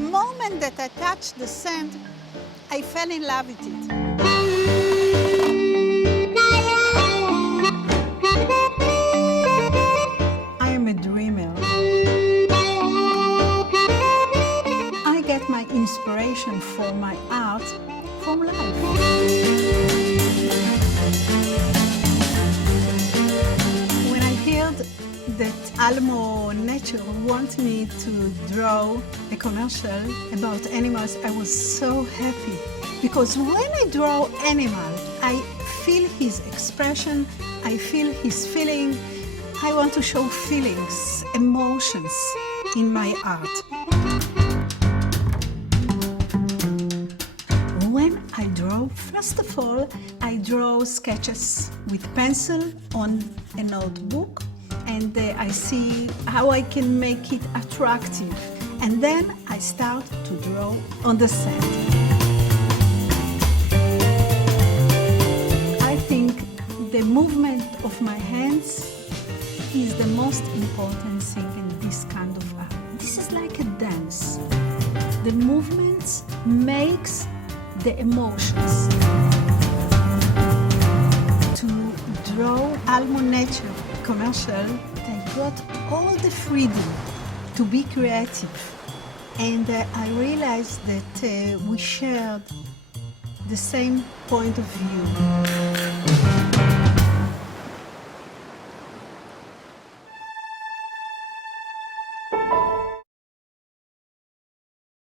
moment that I touched the sand, I fell in love with it. I am a dreamer. I get my inspiration for my art from life. When I heard that Almo Nature wants me to draw a commercial about animals, I was so happy. Because when I draw animal, I feel his expression, I feel his feeling. I want to show feelings, emotions in my art. When I draw, first of all, I draw sketches with pencil on a notebook, and I see how I can make it attractive. And then I start to draw on the sand. I think the movement of my hands is the most important thing in this kind of art. This is like a dance. The movements makes the emotions. To draw Almo Nature commercial, I got all the freedom to be creative. And I realized that we shared the same point of view.